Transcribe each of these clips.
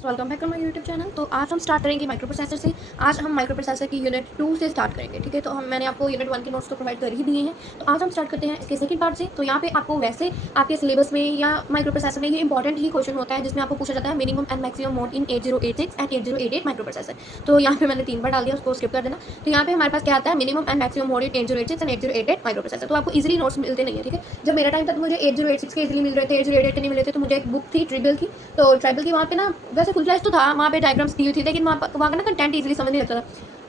Welcome back to my YouTube channel. तो आज हम स्टार्ट करेंगे माइक्रो प्रोसेसर से। आज हम माइक्रो प्रोसेसर की यूनिट 2 से स्टार्ट करेंगे, ठीक है। तो मैंने आपको यूनिट 1 के नोट्स तो प्रोवाइड कर ही दिए हैं। तो आज हम स्टार्ट करते हैं इसके सेकंड पार्ट से। तो यहाँ पे आपको वैसे आपके सिलेबस में या माइक्रो प्रोसेसर में ये इंपॉर्टेंट ही क्वेश्चन होता है जिसमें आपको पूछा जाता है minimum and maximum mode in 8086 and 8088 micro processor. तो यहाँ पे मैंने 3 बार डाल दिया, उसको स्किप कर देना। तो यहाँ पे हमारे पास क्या आता है, minimum and maximum mode in 8086 and 8088 micro processor. तो आपको इजीली नोट्स मिलते नहीं है, ठीक है। जब मेरा टाइम था तो मुझे 8086 के इजीली मिल रहे थे, 8088 के नहीं मिल रहे थे। तो मुझे एक बुक थी ट्रिबल की, तो ट्राइबल की वहाँ पे ना वैसे फुल फ्लैश तो था, वहाँ पे डायग्राम्स दी हुई थी, लेकिन वहाँ का ना कंटेंट इजीली समझ नहीं लगता था।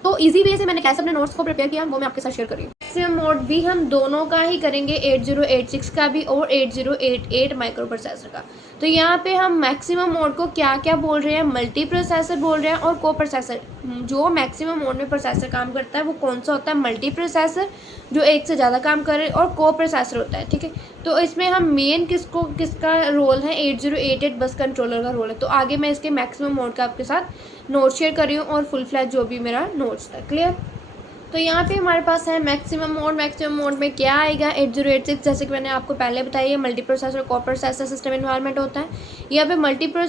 तो इजी वे से मैंने कैसे अपने नोट्स को प्रिपेयर किया वो मैं आपके साथ शेयर करूँगी। मैक्सिमम मोड भी हम दोनों का ही करेंगे, 8086 का भी और 8088 माइक्रो प्रोसेसर का। तो यहाँ पे हम मैक्सिमम मोड को क्या क्या बोल रहे हैं, मल्टी प्रोसेसर बोल रहे हैं और को प्रोसेसर। जो मैक्सिमम मोड में प्रोसेसर काम करता है वो कौन सा होता है, मल्टी प्रोसेसर जो एक से ज़्यादा काम करे, और को प्रोसेसर होता है, ठीक है। तो इसमें हम मेन किसका रोल है, 8088 बस कंट्रोलर का रोल है। तो आगे मैं इसके मैक्सिमम मोड का आपके साथ नोट शेयर कर रही हूँ और फुल फ्लैश जो भी मेरा नोट्स था। क्लियर। तो यहाँ पे हमारे पास है मैक्सिमम मोड में क्या आएगा, 8086 जैसे कि मैंने आपको पहले बताया है मल्टी प्रोसेसर को प्रोसेसर सिस्टम एनवायरनमेंट होता है। यहाँ पे मल्टीपल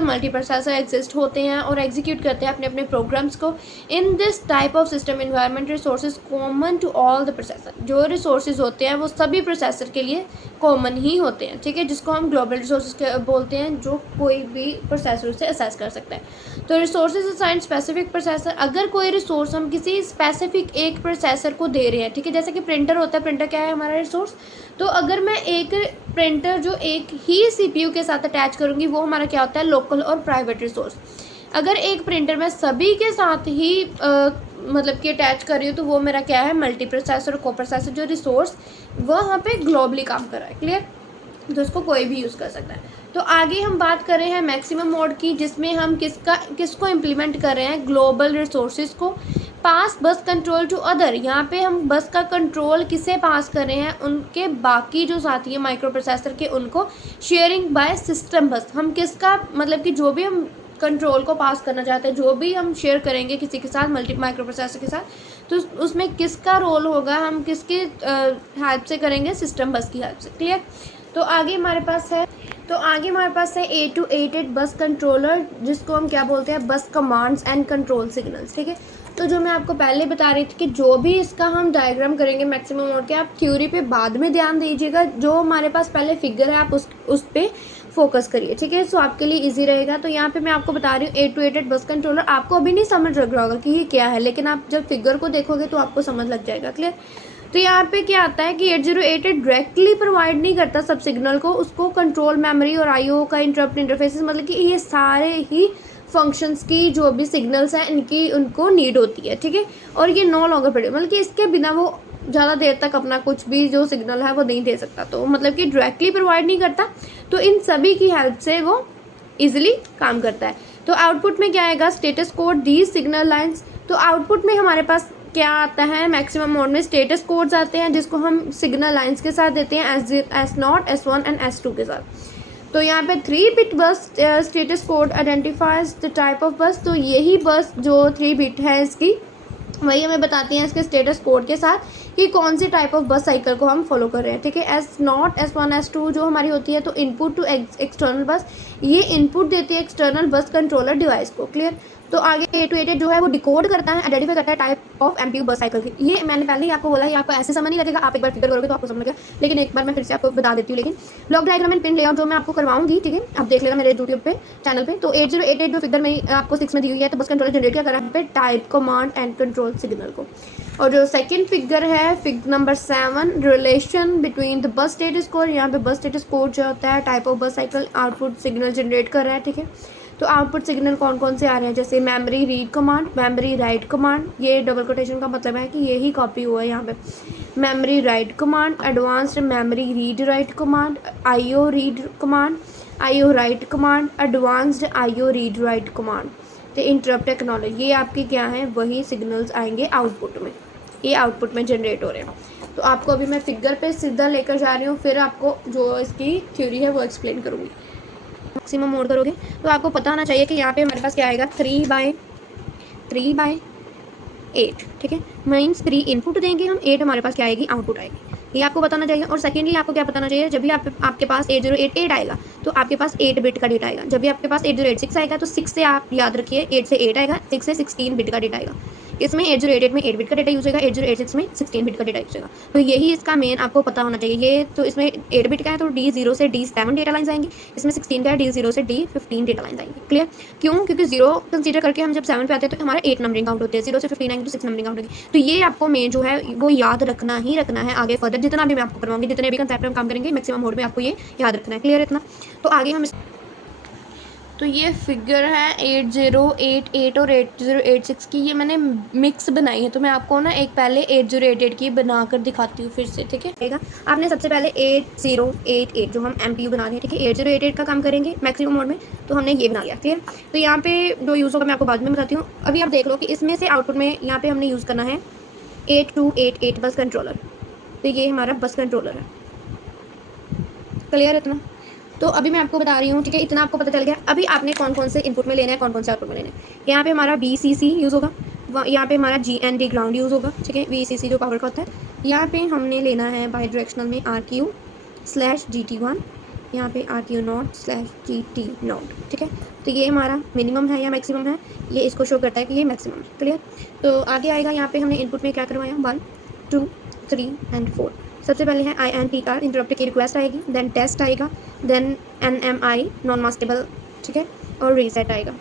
मल्टी प्रोसेसर एग्जिस्ट होते हैं और एग्जीक्यूट करते हैं अपने अपने प्रोग्राम्स को। In this type of system environment resources common to all the processor. जो रिसोर्सेज होते हैं वो सभी प्रोसेसर के लिए कॉमन ही होते हैं, ठीक है, जिसको हम ग्लोबल रिसोर्सेज बोलते हैं, जो कोई भी प्रोसेसर से असेस कर सकता है। तो रिसोर्सेज असाइन स्पेसिफिक प्रोसेसर, अगर कोई रिसोर्स हम किसी स्पेसिफिक एक प्रोसेसर को दे रहे हैं, ठीक है, जैसे कि प्रिंटर होता है, प्रिंटर क्या है हमारा रिसोर्स। तो अगर मैं एक प्रिंटर जो एक ही सीपीयू के साथ अटैच करूँगी वो हमारा क्या होता है, लोकल और प्राइवेट रिसोर्स। अगर एक प्रिंटर मैं सभी के साथ ही मतलब कि अटैच कर रही हूँ तो वो मेरा क्या है, मल्टी प्रोसेसर और को प्रोसेसर जो रिसोर्स वहाँ पे ग्लोबली काम कर रहा है। क्लियर। तो इसको कोई भी यूज़ कर सकता है। तो आगे हम बात कर रहे हैं मैक्सिमम मोड की, जिसमें हम किसको इम्प्लीमेंट कर रहे हैं, ग्लोबल रिसोर्सेज को। पास बस कंट्रोल टू अदर, यहाँ पे हम बस का कंट्रोल किसे पास कर रहे हैं, उनके बाकी जो साथी हैं माइक्रो प्रोसेसर के, उनको शेयरिंग बाय सिस्टम बस। हम किसका मतलब कि जो भी हम कंट्रोल को पास करना चाहते हैं, जो भी हम शेयर करेंगे किसी के साथ माइक्रो प्रोसेसर के साथ, तो उसमें किसका रोल होगा, हम किसके हेल्प से करेंगे, सिस्टम बस की हेल्प से। क्लियर। तो आगे हमारे पास है 8288 बस कंट्रोलर, जिसको हम क्या बोलते हैं, बस कमांड्स एंड कंट्रोल सिग्नल्स, ठीक है। तो जो मैं आपको पहले बता रही थी कि जो भी इसका हम डायग्राम करेंगे मैक्सिमम मोड के, आप थ्योरी पे बाद में ध्यान दीजिएगा, जो हमारे पास पहले फिगर है आप उस पर फोकस करिए, ठीक है। सो आपके लिए इजी रहेगा। तो यहाँ पे मैं आपको बता रही हूँ 8288 बस कंट्रोलर। आपको अभी नहीं समझ लग रहा होगा कि ये क्या है, लेकिन आप जब फिगर को देखोगे तो आपको समझ लग जाएगा। क्लियर। तो यहाँ पे क्या आता है कि 8088 डायरेक्टली प्रोवाइड नहीं करता सब सिग्नल को, उसको कंट्रोल मेमोरी और आईओ का इंटरप्ट इंटरफेसेस, मतलब कि ये सारे ही फंक्शंस की जो भी सिग्नल्स हैं इनकी उनको नीड होती है, ठीक है। और ये नो लॉन्गर प्रोड्यूस, मतलब कि इसके बिना वो ज़्यादा देर तक अपना कुछ भी जो सिग्नल है वो नहीं दे सकता। तो मतलब कि डायरेक्टली प्रोवाइड नहीं करता, तो इन सभी की हेल्प से वो ईजिली काम करता है। तो आउटपुट में क्या आएगा, स्टेटस कोड, दी सिग्नल लाइन्स। तो आउटपुट में हमारे पास क्या आता है, मैक्सिमम मोड में स्टेटस कोड्स आते हैं, जिसको हम सिग्नल लाइन्स के साथ देते हैं, S0, S1 एंड S2 के साथ। तो यहाँ पे 3 bit bus status code identifies the type of बस। तो यही बस जो 3 बिट है इसकी, वही हमें बताती हैं इसके स्टेटस कोड के साथ कि कौन सी टाइप ऑफ बस साइकिल को हम फॉलो कर रहे हैं, ठीक है। S0, S1, S2 जो हमारी होती है, तो इनपुट टू एक्सटर्नल बस, ये इनपुट देती है एक्सटर्नल बस कंट्रोलर डिवाइस को। क्लियर। तो आगे 8288 जो है वो डिकोड करता है, आइडेंटिफाई करता है टाइप ऑफ एमपीयू बस साइकिल की। ये मैंने पहले ही आपको बोला है, आपको ऐसे समझ नहीं लगेगा, आप एक बार फिगर करोगे तो आपको समझ लगेगा, लेकिन एक बार मैं फिर से आपको बता देती हूँ। लेकिन block diagram and pin layout जो मैं आपको करवाऊंगी, ठीक है, आप देख लेना मेरे यूट्यूब पे चैनल पे। तो 8088 जो फिगर में आपको 6 में दी हुई है, तो बस कंट्रोलर जनरेट क्या कर रहा है, type command and control signal को। और जो सेकंड फिगर है, figure number 7, relation between the bus status code. यहाँ पे बस स्टेटस कोड जो होता है टाइप ऑफ बस साइकिल आउटपुट सिग्नल जनरेट कर रहा है, ठीक है। तो आउटपुट सिग्नल कौन कौन से आ रहे हैं, जैसे memory read command, memory write command, ये डबल कोटेशन का मतलब है कि ये ही कॉपी हुआ है यहाँ पे, memory write command, advanced memory read write command, IO read command, IO right command, advanced IO read write command, तो इंटरप्ट एक्नॉलेज। ये आपके क्या हैं, वही सिग्नल्स आएंगे आउटपुट में, ये आउटपुट में जनरेट हो रहे हैं। तो आपको अभी मैं फिगर पे सीधा लेकर जा रही हूँ, फिर आपको जो इसकी थ्योरी है वो एक्सप्लेन करूँगी। मैक्सिमम मोड करोगे तो आपको पता होना चाहिए कि यहाँ पे हमारे पास क्या आएगा, 3/8, ठीक है। मीन्स 3 इनपुट देंगे हम, 8 हमारे पास क्या आएगी, आउटपुट आएगी। ये आपको बताना चाहिए। और सेकेंडली आपको क्या बताना चाहिए, जब भी आपके पास 8088 आएगा तो आपके पास 8 बिट का डेटा आएगा। जब भी आपके पास 8086 आएगा तो 6 से आप याद रखिए 8 से 8 आएगा, 6 से 16 बिट का डेटा आएगा। इसमें 8088 में 8 बिट का डेटा यूज होगा, 8086 में 16 बिट का डेटा यूज होगा। तो यही इसका मेन आपको पता होना चाहिए। ये तो इसमें 8 बिट का है तो D0 से D7 डेटा लाइन्स आएंगी, इसमें 16 का है D0 से D15 डेटा लाइन्स आएंगी। क्लियर? क्यों? क्योंकि 0 कंसीडर करके हम जब 7 पे आते हैं तो हमारा 8 नंबरिंग काउंट होती है, 0 से 15 आएंगे तो 6 नंबरिंग काउंट होगी। तो ये आपको मेन जो है वो याद रखना ही रखना है। आगे फर्दर जितना भी मैं आपको करवाऊंगी, जितने भी कंसेप्ट हम काम करेंगे, मैक्सिमम मोड में आपको ये याद रखना है। क्लियर है इतना? तो आगे हम तो ये फिगर है 8088 और 8086 की, ये मैंने मिक्स बनाई है। तो मैं आपको ना एक पहले 8088 की बना कर दिखाती हूँ फिर से, ठीक है? आपने सबसे पहले 8088 जो हम MPU बना रहे हैं, ठीक है, 8088 का काम करेंगे मैक्सिमम मोड में, तो हमने ये बना लिया। क्लियर? तो यहाँ पे जो यूज़ होगा मैं आपको बाद में बताती हूँ। अभी आप देख लो कि इसमें से आउटपुट में यहाँ पे हमने यूज़ करना है 8288 बस कंट्रोलर। तो ये हमारा बस कंट्रोलर है। क्लियर इतना? तो अभी मैं आपको बता रही हूँ, ठीक है, इतना आपको पता चल गया। अभी आपने कौन कौन से इनपुट में लेना है, कौन कौन से आउटपुट में लेना है। यहाँ पे हमारा VCC यूज़ होगा, यहाँ पे हमारा GND ग्राउंड यूज़ होगा, ठीक है, VCC जो पावर का होता है। यहाँ पे हमने लेना है बाई डायरेक्शनल में RQ/GT1, यहाँ पे RQ0/GT0, ठीक है। तो ये हमारा मिनिमम है या मैक्सिमम है, ये इसको शो करता है कि ये मैक्सिमम है। क्लियर? तो आगे आएगा, यहाँ पे हमने इनपुट में क्या करवाया, 1 2 3 एंड 4। सबसे पहले है INTR इंटरप्ट की रिक्वेस्ट आएगी, देन टेस्ट आएगा, देन NMI नॉन मास्टेबल, ठीक है, और रीसेट आएगा।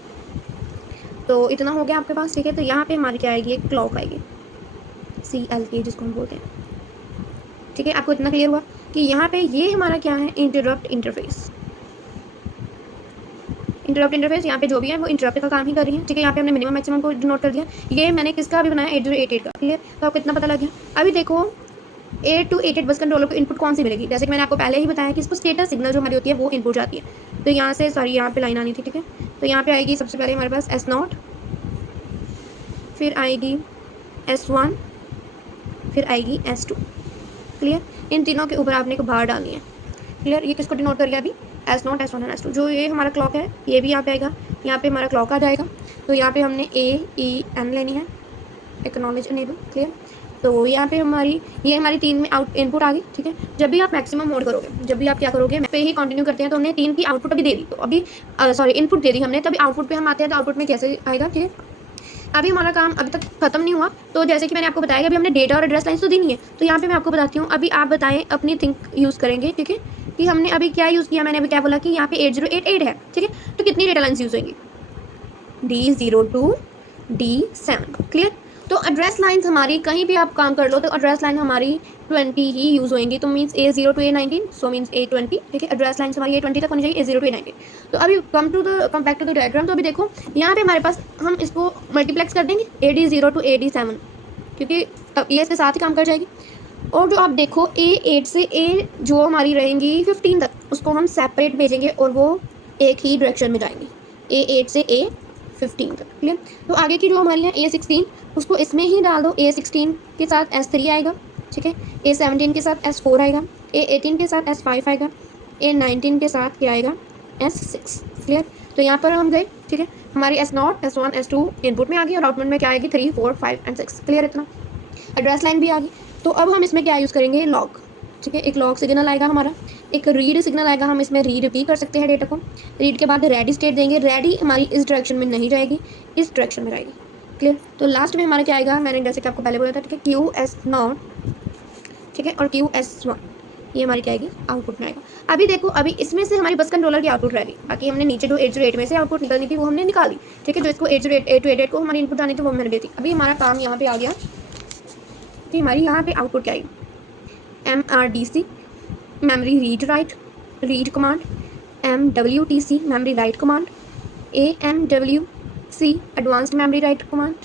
तो इतना हो गया आपके पास, ठीक है। तो यहाँ पे हमारी क्या आएगी, एक क्लॉक आएगी, CLK जिसको हम बोलते हैं, ठीक है। आपको इतना क्लियर हुआ कि यहाँ पे ये हमारा क्या है, इंटरप्ट इंटरफेस। इंटरप्ट इंटरफेस यहाँ पे जो भी है वो इंटरप्ट का काम ही कर रही है, ठीक है। यहाँ पे हमने मिनिमम मैक्सिमम को नोट कर दिया। ये मैंने किसका भी बनाया, 8088 का। क्लियर? तो आपको इतना पता लग गया। अभी देखो 8288 बस कंट्रोलर को इनपुट कौन सी मिलेगी, जैसे कि मैंने आपको पहले ही बताया कि इसको स्टेटस सिग्नल जो हमारी होती है वो इनपुट जाती है। तो यहाँ से सॉरी यहाँ पे लाइन आनी थी, ठीक है। तो यहाँ पे आएगी सबसे पहले हमारे पास S0, फिर आएगी S1, फिर आएगी S2। क्लियर? इन तीनों के ऊपर आपने एक बार डालनी है। क्लियर? ये किसको डिनोट कर लिया अभी, S0, S1 और S2। जो ये हमारा क्लॉक है ये भी यहाँ पे आएगा, यहाँ पे हमारा क्लॉक आ जाएगा। तो यहाँ पे हमने AEN लेनी है, एक्नॉलेज एनेबल। क्लियर? तो यहाँ पे ये हमारी 3 में आउट इनपुट आ गई, ठीक है। जब भी आप मैक्सिमम मोड करोगे, जब भी आप क्या करोगे, पे ही कंटिन्यू करते हैं, तो हमने 3 की आउटपुट अभी दे दी, तो अभी सॉरी इनपुट दे दी हमने, तभी आउटपुट पे हम आते हैं। तो आउटपुट में कैसे आएगा, ठीक है। अभी हमारा काम अभी तक खत्म नहीं हुआ। तो जैसे कि मैंने आपको बताया कि अभी हमने डेटा और एड्रेस लाइन्स तो दी नहीं है। तो यहाँ पे मैं आपको बताती हूँ, अभी आप बताएं अपनी थिंक यूज़ करेंगे, ठीक है, कि हमने अभी क्या यूज़ किया। मैंने अभी क्या बोला कि यहाँ पे 8088 है, ठीक है। तो कितनी डेटा लाइन्स यूज़ होंगी, D0 to D7। क्लियर? तो एड्रेस लाइन्स हमारी कहीं भी आप काम कर लो तो एड्रेस लाइन हमारी 20 ही यूज़ होएंगी। तो means A0 to A19, so means A20, ठीक है। एड्रेस लाइन्स हमारी A20 तक होनी चाहिए, A0 to A19। तो अभी come back to the diagram. तो अभी देखो यहाँ पे हमारे पास हम इसको मल्टीप्लेक्स कर देंगे AD0 to AD7, क्योंकि तब ये इसके साथ ही काम कर जाएगी। और जो आप देखो A8 से A जो हमारी रहेंगी 15 तक, उसको हम सेपरेट भेजेंगे और वो एक ही डायरेक्शन में जाएंगे, A8 से A15 तक। क्लियर? तो आगे की जो हमारी है A16, उसको इसमें ही डाल दो। A16 के साथ S3 आएगा, ठीक है। A17 के साथ S4 आएगा, A18 के साथ S5 आएगा, A19 के साथ क्या आएगा, S6। क्लियर? तो यहाँ पर हम गए, ठीक है। हमारी S0, S1, S2 इनपुट में आ गई और आउटपुट में क्या आएगी, 3, 4, 5 एंड 6। क्लियर? इतना एड्रेस लाइन भी आ गई। तो अब हम इसमें क्या यूज़ करेंगे, लॉग, ठीक है। एक लॉग सिग्नल आएगा हमारा, एक रीड सिग्नल आएगा। हम इसमें रीड भी कर सकते हैं डेटा को। रीड के बाद रेडी स्टेट देंगे। रेडी हमारी इस डायरेक्शन में नहीं जाएगी, इस डायरेक्शन में रहेगी। क्लियर? तो लास्ट में हमारा क्या आएगा, मैंने जैसे कि आपको पहले बोला था, ठीक है, QS0, ठीक है, और QS1, ये हमारी क्या आएगी, आउटपुट में आएगा। अभी देखो, अभी इसमें से हमारी बस कंट्रोलर की आउटपुट रह गई। बाकी हमने नीचे जो 8088 में से आउटपुट निकलनी थी वो हमने निकाली, ठीक है। जो इसको 8088 को हमारी इनपुट आनी थी वो मैंने दी थी। अभी हमारा काम यहाँ पे आ गया कि हमारी यहाँ पे आउटपुट क्या आएगी, MRDC memory read command, MWTC memory write command, AMWC advanced memory write command,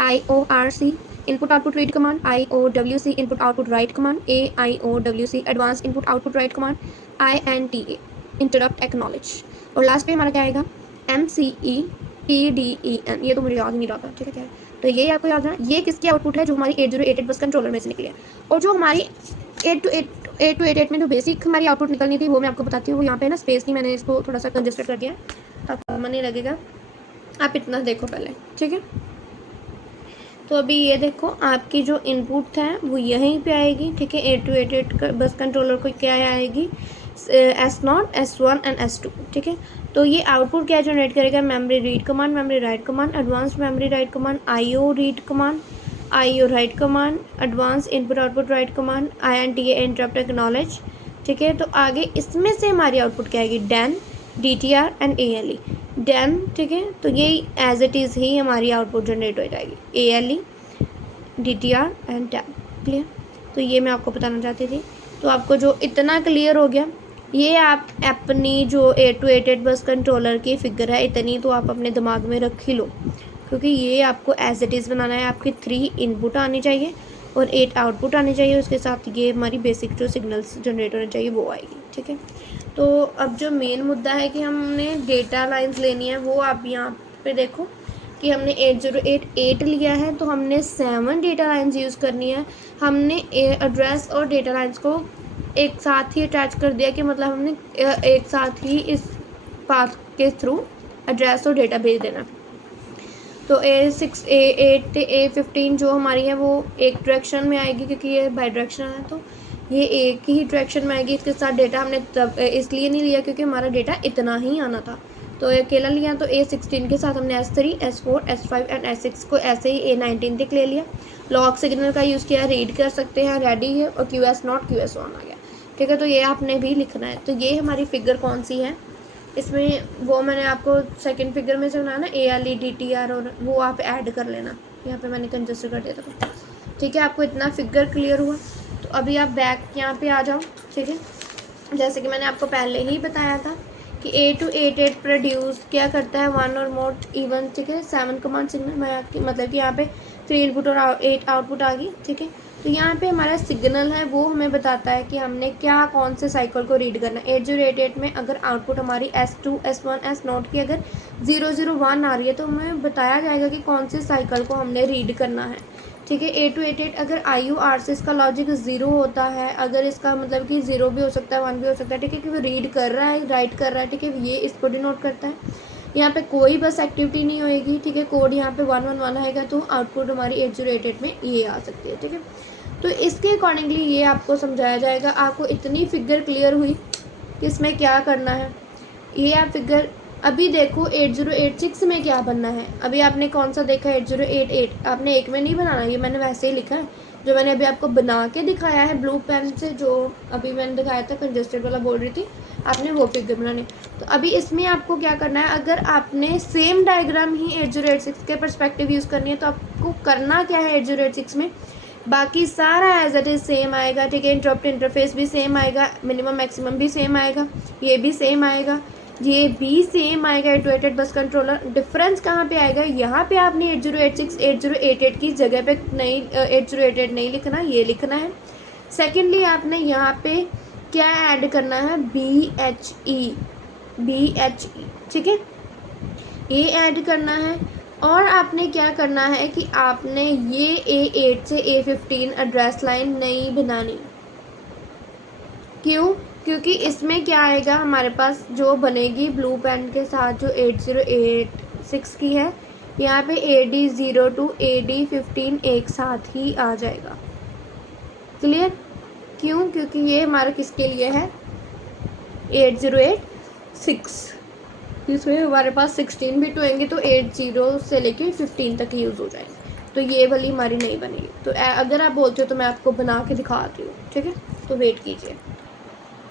IORC input output read command, IOWC input output right command, AIOWC advanced input output right command, INTA interrupt acknowledge, और last पे हमारा क्या आएगा, MCE TDEN। ये तो मुझे याद ही नहीं रहा था, ठीक है, क्या है। तो ये आपको याद है, ये किसकी आउटपुट है, जो हमारी 8088 बस कंट्रोलर में से निकली है। और जो हमारी 8288 में जो बेसिक हमारी आउटपुट निकलनी थी वो मैं आपको बताती हूँ। वो यहाँ पे ना स्पेस नहीं, मैंने इसको थोड़ा सा कंजेस्टेड कर दिया है, आपको मन नहीं लगेगा। आप इतना देखो पहले, ठीक है। तो अभी ये देखो आपकी जो इनपुट है वो यहीं पे आएगी, ठीक है। 8288 बस कंट्रोलर को क्या आएगी, S0, S1 एंड S2, ठीक है। तो ये आउटपुट क्या जनरेट करेगा, memory read command, memory write command, advance memory write command, IO read command, IO right command, advance input output right command, INTA interrupt acknowledge, ठीक है। तो आगे इसमें से हमारी आउटपुट क्या आएगी, DEN, DTR and ALE। DEN, ठीक है, तो ये एज इट इज़ ही हमारी आउटपुट जनरेट हो जाएगी, ALE, DTR and DEN, clear. तो ये मैं आपको बताना चाहती थी। तो आपको जो इतना क्लियर हो गया, ये आप अपनी जो 8288 बस कंट्रोलर की फिगर है इतनी तो आप अपने दिमाग में रख ही लो, क्योंकि ये आपको एज इट इज़ बनाना है। आपकी 3 इनपुट आनी चाहिए और 8 आउटपुट आनी चाहिए, उसके साथ ये हमारी बेसिक जो सिग्नल्स जनरेट होने चाहिए वो आएगी, ठीक है। तो अब जो मेन मुद्दा है कि हमने डेटा लाइंस लेनी है, वो आप यहाँ पे देखो कि हमने 8088 लिया है तो हमने 7 डेटा लाइंस यूज़ करनी है। हमने एड्रेस और डेटा लाइंस को एक साथ ही अटैच कर दिया कि मतलब हमने एक साथ ही इस पाथ के थ्रू एड्रेस और डेटा भेज देना। तो A6, A8, A15 जो हमारी है वो एक डायरेक्शन में आएगी, क्योंकि ये बाई डायरेक्शन है तो ये एक ही डायरेक्शन में आएगी। इसके साथ डेटा हमने तब इसलिए नहीं लिया क्योंकि हमारा डेटा इतना ही आना था, तो ये अकेला लिया। तो A16 के साथ हमने S3, S4, S5 and S6 को ऐसे ही A19 तक ले लिया। लॉग सिग्नल का यूज़ किया, रीड कर सकते हैं, रेडी है, और QS0, QS1 आ गया, ठीक है। तो ये आपने भी लिखना है। तो ये हमारी फिगर कौन सी है, इसमें वो मैंने आपको सेकंड फिगर में से बनाया ना, ALE, DTR, और वो आप ऐड कर लेना। यहाँ पे मैंने कंजस्ट कर दिया था, ठीक है। आपको इतना फिगर क्लियर हुआ। तो अभी आप बैक यहाँ पे आ जाओ, ठीक है। जैसे कि मैंने आपको पहले ही बताया था कि 8288 प्रोड्यूस क्या करता है, 1 और मोर इवन, ठीक है, 7 कमांड सिग्नल। मैं आपकी मतलब कि यहाँ पे 3 इनपुट और 8 आउटपुट आ गई, ठीक है। तो यहाँ पे हमारा सिग्नल है वो हमें बताता है कि हमने क्या कौन से साइकिल को रीड करना है। 8088 में अगर आउटपुट हमारी S2, S1, S0 की अगर 001 आ रही है तो हमें बताया जाएगा कि कौन से साइकिल को हमने रीड करना है, ठीक है। 8288 अगर IUR से इसका लॉजिक 0 होता है, अगर इसका मतलब कि 0 भी हो सकता है, 1 भी हो सकता है, ठीक है, कि वो रीड कर रहा है, राइट कर रहा है, ठीक है, ये इसको डिनोट करता है। यहाँ पे कोई बस एक्टिविटी नहीं होएगी, ठीक है, कोड यहाँ पे 111 आएगा तो आउटपुट हमारी 8088 में ये आ सकती है, ठीक है। तो इसके अकॉर्डिंगली ये आपको समझाया जाएगा। आपको इतनी फिगर क्लियर हुई कि इसमें क्या करना है। ये आप फिगर अभी देखो 8086 में क्या बनना है। अभी आपने कौन सा देखा, 8088, आपने एक में नहीं बनाना, ये मैंने वैसे ही लिखा है। जो मैंने अभी आपको बना के दिखाया है ब्लू पेन से, जो अभी मैंने दिखाया था कंजस्टेड वाला बोल रही थी, आपने वो फिगर बनानी। तो अभी इसमें आपको क्या करना है, अगर आपने सेम डायग्राम ही 8086 के परस्पेक्टिव यूज़ करनी है तो आपको करना क्या है, 8086 में बाकी सारा एज इट इज़ सेम आएगा, ठीक है। इंटरप्ट इंटरफेस भी सेम आएगा, मिनिमम मैक्सिमम भी सेम आएगा, ये भी सेम आएगा, ये भी सेम आएगा। 8288 बस कंट्रोलर डिफरेंस कहाँ पे आएगा, यहाँ पे आपने 8086 8088 की जगह पे नहीं 8088 नहीं लिखना, ये लिखना है। सेकेंडली आपने यहाँ पे क्या ऐड करना है, BHE, ठीक है, ये ऐड करना है। और आपने क्या करना है कि आपने ये A8 से A15 एड्रेस लाइन नहीं बनानी। क्यों, क्योंकि इसमें क्या आएगा हमारे पास जो बनेगी ब्लू पेन के साथ जो 8086 की है, यहाँ पे AD0 to AD15 एक साथ ही आ जाएगा, क्लियर। क्यों, क्योंकि ये हमारा किसके लिए है, 8086, जिसमें हमारे पास 16 बिट होंगे तो 80 से लेके 15 तक यूज़ हो जाएंगे। तो ये वाली हमारी नहीं बनेगी। तो अगर आप बोलते हो तो मैं आपको बना के दिखाती हूँ, ठीक है, तो वेट कीजिए।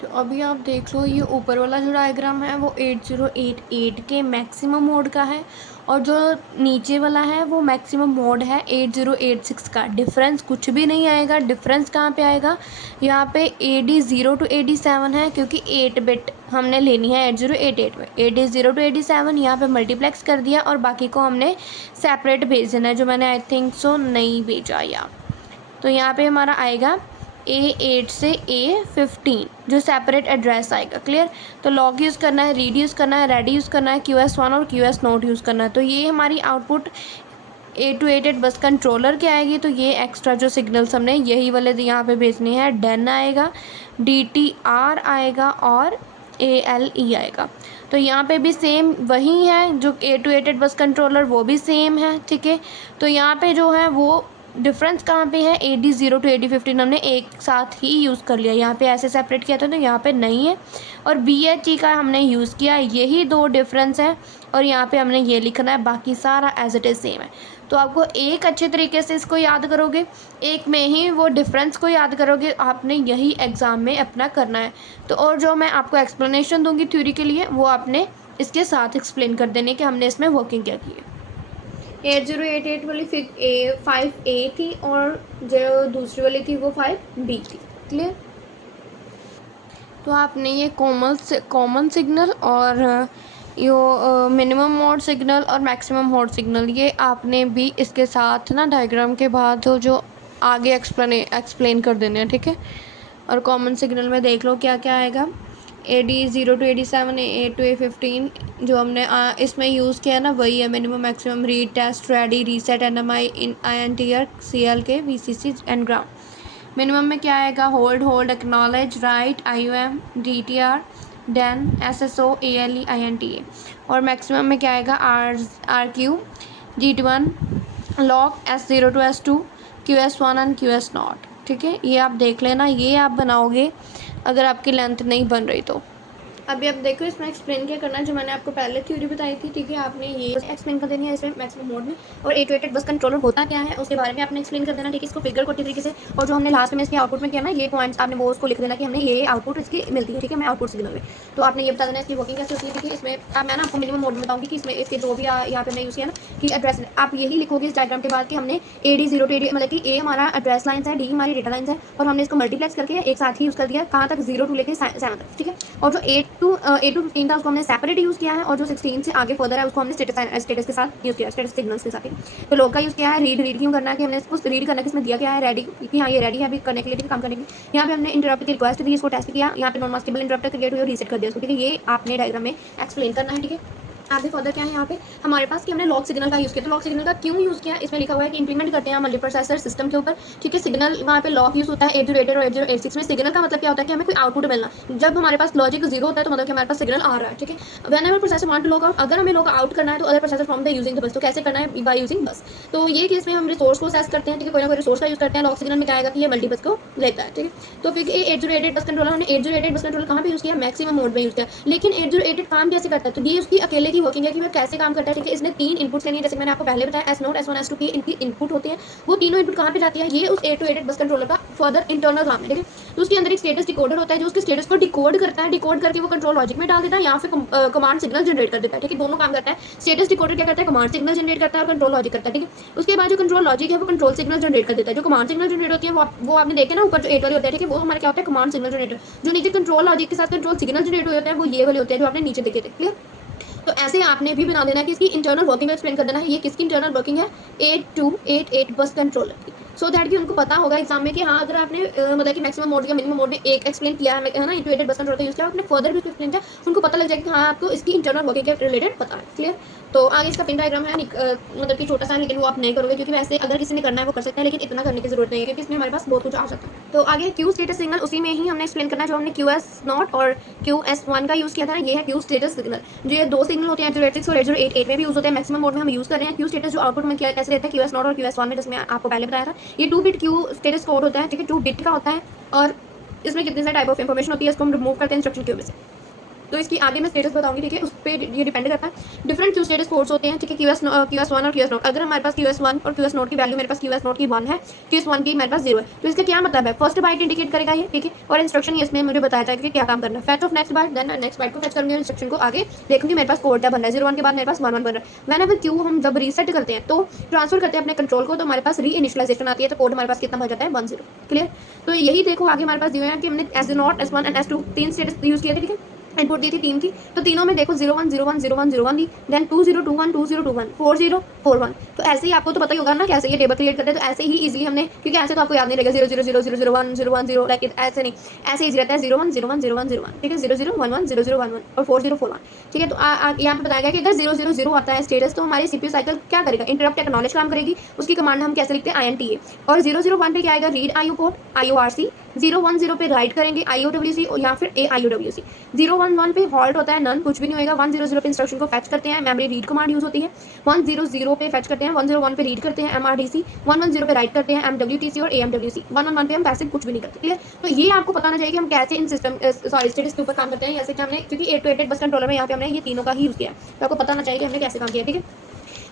तो अभी आप देख लो, ये ऊपर वाला जो डायग्राम है वो 8088 के मैक्सिमम मोड का है, और जो नीचे वाला है वो मैक्सिमम मोड है 8086 का। डिफरेंस कुछ भी नहीं आएगा। डिफरेंस कहाँ पे आएगा, यहाँ पे AD0 to AD7 है, क्योंकि 8 बिट हमने लेनी है 8088 में। AD0 to AD7 यहाँ पे मल्टीप्लेक्स कर दिया और बाकी को हमने सेपरेट भेज देना है, जो मैंने आई थिंक सो नहीं भेजा या। तो यहाँ पे हमारा आएगा A8 से A15 जो सेपरेट एड्रेस आएगा, क्लियर। तो लॉग यूज़ करना है, रीड यूज़ करना है, रेडी यूज़ करना है, QS1 और QS0 यूज़ करना है। तो ये हमारी आउटपुट 8288 बस कंट्रोलर के आएगी। तो ये एक्स्ट्रा जो सिग्नल्स हमने यही वाले यहाँ पे भेजने हैं, DEN आएगा, DTR आएगा और ALE आएगा। तो यहाँ पे भी सेम वही है, जो 808 बस कंट्रोलर वो भी सेम है, ठीक है। तो यहाँ पे जो है वो डिफरेंस कहाँ पे है, AD0 to AD15 हमने एक साथ ही यूज़ कर लिया, यहाँ पे ऐसे सेपरेट किया था तो यहाँ पे नहीं है, और BHE का हमने यूज़ किया, यही दो डिफरेंस है, और यहाँ पे हमने ये लिखना है, बाकी सारा एज इट इज़ सेम है। तो आपको एक अच्छे तरीके से इसको याद करोगे, एक में ही वो डिफरेंस को याद करोगे, आपने यही एग्ज़ाम में अपना करना है। तो और जो मैं आपको एक्सप्लेनेशन दूंगी थ्योरी के लिए, वो आपने इसके साथ एक्सप्लेन कर देने कि हमने इसमें वर्किंग क्या की है। 8088 वाली 5A थी, और जो दूसरी वाली थी वो 5B थी। क्लियर? तो आपने ये कॉमन सिग्नल और यो मिनिमम मोड सिग्नल और मैक्सिमम मोड सिग्नल, ये आपने भी इसके साथ ना डायग्राम के बाद जो आगे एक्सप्लेन कर देने हैं, ठीक है। और कॉमन सिग्नल में देख लो क्या क्या आएगा, AD0 to AD7, A to A15 जो हमने इसमें यूज़ किया है ना, वही है minimum maximum, read, test, ready, reset, NMI, INTR, CLK, VCC and ground. Minimum में क्या आएगा, hold, acknowledge, write, IOM, DTR, DEN, SSO, ALE, INTA। और मैक्सिमम में क्या आएगा, RQ, G1, lock, S0 to S2, QS1 and QS0, ठीक है। ये आप देख लेना, ये आप बनाओगे अगर आपकी लेंथ नहीं बन रही तो। अभी आप देखो इसमें एक्सप्लेन क्या करना है, जो मैंने आपको पहले थ्योरी बताई थी, ठीक है। आपने ये एक्सप्लेन कर देनी है इसमें मैक्सिमम मोड में, और 808 बस कंट्रोलर होता क्या है उसके बारे में आपने एक्सप्लेन कर देना, ठीक है। इसको फिगर को अच्छी तरीके से, और जो हमने लास्ट में इसके आउटपुट में किया ना, ये पॉइंट्स आपने वो उसको लिख देना कि हमने ये आउटपुट इसकी मिलती है, ठीक है। मैं आउटपुट सिग्नल में, तो आपने ये बता देना इसकी वर्किंग कैसे होती है, ठीक है। इसमें मैं ना आपको मिनिमम मोड में बताऊंगी कि इसमें इसके जो भी यहाँ पे हमने यूज़ किया ना कि एड्रेस, आप यही लिखोगे इस डायग्राम के बाद कि हमने AD0 to AD, मतलब कि A हमारा एड्रेस लाइन्स है, D हमारी डेटा लाइन्स है, और हमने इसको मल्टीप्लेक्स करके एक साथ ही यूज़ कर दिया, कहाँ तक, 0 to लेके 7 तक, ठीक है। और जो 8 to 15 था उसको हमने सेपरेट यूज़ किया है, और जो 16 से आगे फर्दर है उसको हमने स्टेटस के साथ यूज़ किया है, स्टेटस सिग्नल्स के साथ। तो लोग का यूज़ किया है, रीड क्यों करना है कि हमने इसको रीड करना है, इसमें दिया क्या है, रेडी, कि हाँ ये रेडी है अभी करने के लिए, ठीक, काम करने के लिए। यहाँ पे हमने इंटरप्ट की रिक्वेस्ट दी, इसको टेस्ट किया, यहाँ पे नॉन मास्केबल इंटरप्ट क्रिएट हुई और रीसेट कर दिया उसको, ठीक है। ये आपने डायग्राम में एक्सप्लेन करना है, ठीक है। आगे फर्दर क्या है यहाँ पे हमारे पास कि हमने लॉक सिग्नल का यूज़ किया, तो लॉक सिग्नल का क्यों यूज़ किया, इसमें लिखा हुआ है कि इंप्लीमेंट करते हैं मल्टीप्रोसेसर सिस्टम के ऊपर, ठीक है। सिग्नल वहाँ पे लॉक यूज़ होता है 8088 और 8086 में। सिग्नल का मतलब क्या होता है कि हमें कोई आउटपुट मिलना, जब हमारे पास लॉजिक 0 होता है तो मतलब कि हमारे पास सिग्नल आ रहा है, ठीक है। Whenever processor want to log out, अगर हमें लॉग आउट करना है तो other processor from the using the bus, तो कैसे करना है, बाय यूजिंग बस। तो ये केस में हम रिसोर्स को असेस करते हैं, ठीक है, कोई ना कोई रिसोर्स का यूज़ करते हैं। लॉक सिग्नल में क्या आएगा कि ये मल्टीबस को लेता है, ठीक है। तो फिर 8088 बस कंट्रोलर, हमने 8088 बस कंट्रोलर कहाँ पे यूज़ किया, मैक्सिमम मोड में यूज़ किया। लेकिन 8088 काम कैसे करता है, तो ये उसकी अकेले की वर्किंग है कि वह कैसे काम करता है, ठीक है। इसने 3 इनपुट्स लेनी है, जैसे मैंने आपको पहले बताया, S0, S1, S2 की इनकी इनपुट होती है। वो तीनों इनपुट कहाँ पे जाती है, ये उस 808 बस कंट्रोलर का फर्दर इंटरनल काम है, ठीक है। तो उसके अंदर एक स्टेटस डिकोडर होता है जो उसके स्टेटस को डिकोड करता है, डिकोड करके वो कंट्रोल लॉजिक में डाल देता है, या फिर कमांड सिग्नल जनरेट कर देता है, ठीक है। दोनों काम करता है। स्टेटस डिकोडर क्या करता है, कमांड सिग्नल जनरेट करता है और कंट्रोल लॉजिक करता है, ठीक है। उसके बाद जो कंट्रोल लॉजिक है वो कंट्रोल सिग्नल जनरेट कर देता है। जो कमांड सिग्नल जनरेट होती है वो आपने देखे ना ऊपर जो 8 वाले होते हैं, ठीक है, वो हमारे क्या होता है, कमांड सिग्नल जनरेटर। जो नीचे कंट्रोल लॉजिक के साथ कंट्रोल सिग्नल जनरेट होते हैं वो ये वाले होते हैं जो आपने नीचे देखे थे, क्लियर। तो ऐसे आपने भी बना देना है कि इसकी इंटरनल वर्किंग एक्सप्लेन कर देना है, ये किसकी इंटरनल वर्किंग है, 8288 बस कंट्रोलर की, सो दैट कि उनको पता होगा एग्जाम में कि हाँ अगर आपने मतलब कि मैक्सिमम मोड या मिनिमम मोड में एक एक्सप्लेन किया है ना, 808 बस कंट्रोलर का यूज़ किया, आपने फर्दर भी एक्सप्लेन किया, उनको पता लग जाएगा कि हाँ आपको इसकी इंटरनल वर्किंग के रिलेटेड पता है, क्लियर। तो आगे इसका पिन डायग्राम है, मतलब कि छोटा सा, लेकिन वो आप नहीं करोगे क्योंकि वैसे अगर किसी ने करना है वो कर सकता है, लेकिन इतना करने की जरूरत नहीं है क्योंकि इसमें हमारे पास बहुत कुछ आ सकता है। तो आगे क्यू स्टेटस सिग्नल, उसी में ही हमने एक्सप्लेन करना है जो हमने QS0 और QS1 का यूज़ किया था ना, ये है क्यू स्टेटस सिग्नल। जो ये दो सिग्नल होते हैं 8086 और 8088 में भी यूज़ होते हैं, मैक्सिमम मोड में हम यूज़ कर रहे हैं। क्यू स्टेटस जो आउटपुट में कैसे रहता है QS0 और QS1 में, जिसमें आपको पहले बताया था, ये 2 बिट क्यू स्टेटस कोड होता है, ठीक है, 2 बिट का होता है, और इसमें कितने सारे टाइप ऑफ इन्फॉर्मेशन होती है, इसको हम रिमूव करते हैं इंस्ट्रक्शन क्यू में से। तो इसकी आगे मैं स्टेटस बताऊंगी, ठीक है, उस पर ये डिपेंड करता है। डिफरेंट क्यू स्टेटस कोड्स होते हैं, ठीक है, QS1 और QS0। अगर हमारे पास QS1 और QS0 की वैल्यू, मेरे पास QS0 की 1 है, QS1 की मेरे पास 0 है, तो इसका क्या मतलब है, फर्स्ट बाइट इंडिकेट करेगा ये, ठीक है। और इंस्ट्रक्शन इसमें मुझे बताया जाएगा कि क्या काम करना है। Fetch of next byte, then next byte को फैच करूंगी, इंस्ट्रक्शन को आगे देखूंगी मेरे पास कोड क्या बन रहा है। 01 के बाद मेरे पास 11 बन रहा है। वैन एवर क्यू हम जब रीसेट करते हैं तो ट्रांसफर करते हैं अपने कंट्रोल को, तो हमारे पास री इनिशियलाइजेशन आती है, तो कोड हमारे पास कितना बन जाता है, 10, क्लियर। तो यही देखो आगे हमारे पास दिए हैं कि हमने S0, S1 एंड S2 तीन स्टेटस यूज़ किए थे, ठीक है, इनपुट दी थी 3 की। तो तीनों में देखो 01 01 01 01 दी, देन 2021 2021 4041। तो ऐसे ही आपको तो पता ही होगा ना कैसे ये टेबल क्रिएट करते हैं, तो ऐसे ही इजीली हमने, क्योंकि ऐसे तो आपको याद नहीं रहेगा 0 0 0 0 0 1 0 1 0, लाइक ऐसे नहीं, ऐसे इजी रहता है 01 01 01 01, ठीक है, 0 0 1 1 0 0 1 1 और 4041, ठीक है। तो यहाँ पे बताया गया कि अगर 0 0 0 आता है स्टेटस, तो हमारी CPU साइकिल क्या करेगा, इंटरप्ट एक्नॉलेज काम करेगी, उसकी कमांड हम कैसे लिखते हैं, INTA। और 0 0 1 पे क्या आएगा, रीड IO पोर्ट, IORC, 010 पे राइट करेंगे IOWC या फिर AIOWC। 011 पे हॉल्ट होता है, नन, कुछ भी नहीं होएगा। 100 पे इंस्ट्रक्शन को फैच करते हैं, मेमोरी रीड कमांड यूज होती है। 100 पे फैच करते हैं, 101 पे रीड करते हैं MRDC, 110 पे राइट करते हैं MWTC और AMWC, 111 पे हम पैसिव कुछ भी नहीं करते। क्लियर? तो ये आपको पता चाहिए कि हम कैसे इन सिस्टम स्टेटस के ऊपर काम करते हैं। जैसे कि हमने, क्योंकि 8 बस कंट्रोलर में यहाँ पे हमने ये तीनों का ही यूज़ किया है, तो आपको पता चाहिए कि हमने कैसे काम किया। ठीक है,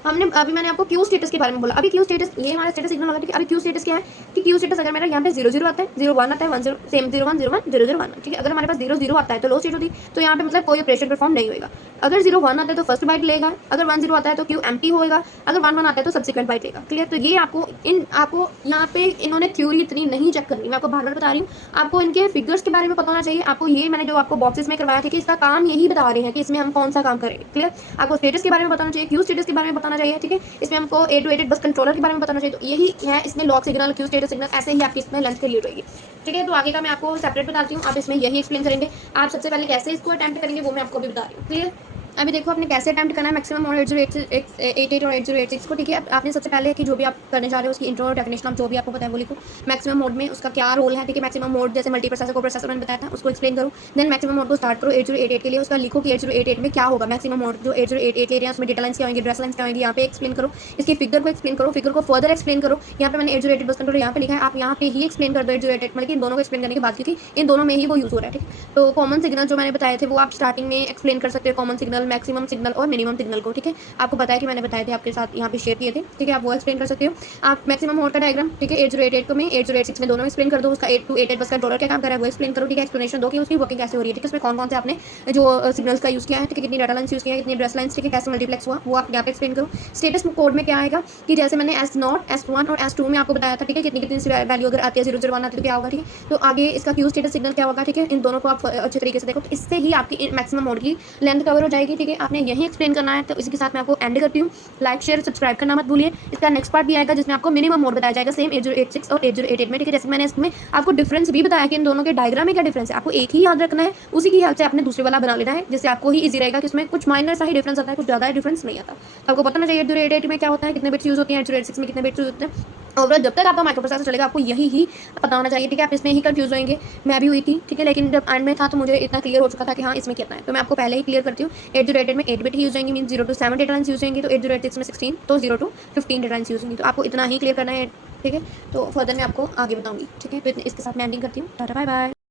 हमने अभी मैंने आपको क्यू स्टेटस के बारे में बोला। अभी क्यू स्टेटस, ये हमारा स्टेटस सिग्नल होगा। ठीक है, अभी क्यू स्टेटस क्या है कि क्यू स्टेटस अगर मेरा यहाँ पे 00 आता है, 01 आता है, 10 सेम 01 01 00 1। ठीक है, अगर हमारे पास 00 आता है तो लो स्टेट होती, तो यहाँ पे मतलब कोई ऑपरेशन परफॉर्म नहीं होगा। अगर 01 आता है तो फर्स्ट बाइट लेगा, अगर 10 आता है तो क्यू एम्प्टी होगा, अगर 11 आता है तो सब्सिक्वेंट बाइट लेगा। क्लियर? तो ये आपको यहाँ पे इन्होंने थ्योरी इतनी नहीं चेक करनी, मैं आपको बार बार बता रही हूँ। आपको इनके फिगर्स के बारे में पता होना चाहिए। आपको ये मैंने जो आपको बॉक्सेस में करवाया था कि इसका काम यही बता रहे हैं कि इसमें हम कौन सा काम करेंगे। क्लियर? आपको स्टेटस के बारे में बताना चाहिए, क्यू स्टेटस के बारे में बताना चाहिए। ठीक है, इसमें हमको 8 बस कंट्रोलर के बारे में बताना चाहिए। तो यही है इसमें lock signal, Q status signal, ऐसे ही आपकी इसमें लेंथ क्लियर होगी। ठीक है, तो आगे का मैं आपको सेपरेट बताती हूँ। आप इसमें यही एक्सप्लेन करेंगे। आप सबसे पहले कैसे इसको अटेम्प्ट करेंगे वो मैं आपको भी बता रही हूँ। क्लियर? अभी देखो आपने कैसे अटेम्प्ट करना है मैक्सिमम मोड 8088 और 8086 को। ठीक है, आपने सबसे पहले कि जो भी आप करने जा रहे हो उसकी इंट्रो और डेफिनेशन आप जो भी आपको पता है वो लिखो। मैक्सिमम मोड में उसका क्या रोल है। ठीक है, मैक्सिमम मोड जैसे मल्टीप्रोसेसर को प्रोसेसर मैंने बताया था, उसको एक्सप्लेन करो। देन मैक्सिमम मोड को स्टार्ट करो 8088 के लिए, उसका लिखो कि 8088 में क्या होगा। मैक्सिमम मोड जो 8088 ले रहे हैं उसमें डेटा लाइन्स क्या होंगी, ड्रेस लाइन्स क्या होंगी, यहाँ पे एक्सप्लेन करो। इसकी फिगर को एक्सप्लेन करो, फिगर को फर्दर एक्सप्लेन करो। यहाँ पे मैंने 8088 बस कंट्रोल यहाँ पे लिखा है, आप यहाँ पे ही एक्सप्लेन कर दो 8088, मतलब कि इन दोनों को एक्सप्लेन करने के बाद, क्योंकि इन दोनों में ही वो यूज़ हो रहा है। ठीक है, तो कॉमन सिग्नल जो मैंने बताए थे वो आप स्टार्टिंग में एक्सप्लेन कर सकते हो। कॉमन सिग्नल, मैक्सिमम सिग्नल और मिनिमम सिग्नल को। ठीक है, आपको पता है कि मैंने बताए थे आपके साथ यहाँ पे शेयर किए थे। ठीक है, आप वो एक्सप्लेन कर सकते हो। आप मैक्सिमम मोड का डायग्राम, ठीक है, 8088 को में 8086 में दोनों एक्सप्लेन कर दो। उसका 8 to 8 बस कंट्रोलर क्या काम कर रहा है वो एक्सप्लेन करो। ठीक है, एक्सप्लेनेशन दो कि उसकी वर्किंग कैसे हो रही है। ठीक है, उसमें कौन कौन से आपने जो सिग्नल्स का यूज़ किया है। ठीक है, कितनी डाटा लाइन्स यूज़ किया है, कितनी ड्रेस लाइन्स, ठीक है, कैसे मल्टीप्लेक्स हुआ वो आप यहाँ पे एक्सप्लेन करो। स्टेटस कोड में क्या आएगा कि जैसे मैंने S0, S1 और S2 में आपको बताया था। ठीक है, कितनी कितनी वैल्यू अगर आती है, 001 आती है तो क्या होगा। ठीक है, तो आगे इसका क्यू स्टेटस सिग्नल क्या होगा। ठीक है, इन दोनों को आप अच्छे तरीके से देखो, तो इससे ही आपकी मैक्सिमम मोड की लेंथ कवर हो जाएगी। ठीक है, आपने यही एक्सप्लेन करना है। तो इसके साथ मैं आपको एंड करती हूँ। लाइक शेयर सब्सक्राइब करना मत भूलिए। इसका नेक्स्ट पार्ट भी आएगा जिसमें आपको मिनिमम मोड बताया जाएगा, सेम 8086 और 8088 में। ठीक है, जैसे मैंने इसमें आपको डिफरेंस भी बताया कि इन दोनों के डायग्राम में क्या डिफरेंस है, आपको एक ही याद रखना है, उसी की हेल्प से आपने दूसरे वाला बना लेना है, जिससे आपको ही ईजी रहेगा कि इसमें कुछ माइनर सा ही डिफरेंस आता है, कुछ ज़्यादा डिफरेंस नहीं आता। तो आपको पता ना चाहिए 8088 में क्या होता है, कितने बिट्स यूज़ होती हैं, 8086 में कितने बिट्स यूज़ होते हैं। ओवरऑल जब तक आपका माइक्रो प्रोसेसर चलेगा आपको यही ही पता होना चाहिए। ठीक है, आप इसमें ही कंफ्यूज होंगे, मैं भी हुई थी। ठीक है, लेकिन जब एंड में था तो मुझे इतना क्लियर हो चुका था कि हाँ इसमें कितना है। तो मैं आपको पहले ही क्लियर करती हूँ। 8088 में 8 बिट ही यूज होंगी, mean 0 to 7 data lines use होंगी। तो 8086 में 16, तो 0 to 15 डेटा लाइन्स यूज होंगी। तो आपको इतना ही क्लियर करना है। ठीक है, तो फर्दर मैं आपको आगे बताऊँगी। ठीक है, तो इसके साथ मैं एंडिंग करती हूँ। Tata bye bye.